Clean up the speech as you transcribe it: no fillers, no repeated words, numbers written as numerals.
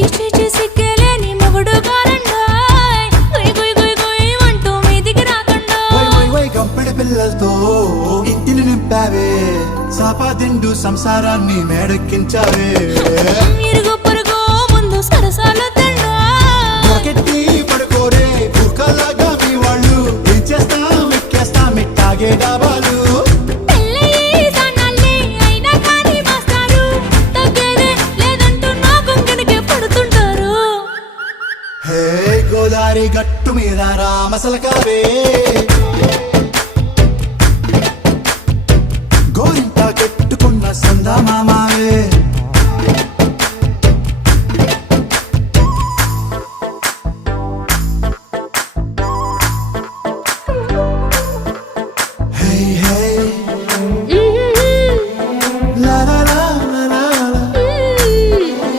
సిగ్గలేని మొగుడు కారండాయ్ గుయ్ గుయ్ గుయ్ గుయ్ అంటూ మీదికి రాకండా గంపెడి పిల్లలతో ఇంటిని నింపావే సాపాదిండు సంసారాన్ని మేడెక్కించావే ఇరుగు పొరుగు ముందు సరసాలొద్దండా రాకెట్టి పడుకోరే కుక్కలాగా మీ వాళ్ళు ఏం చేస్తాం ఎక్కేస్తాం మిట్టాగే డాబాలు పెళ్ళయి సన్నాళ్ళే అయినా కానీ మాస్తారు తగ్గేదే లేదంటూ నా కొంగనికే పడుతుంటారు హే గోదారి గట్టు మీద రామసలకావే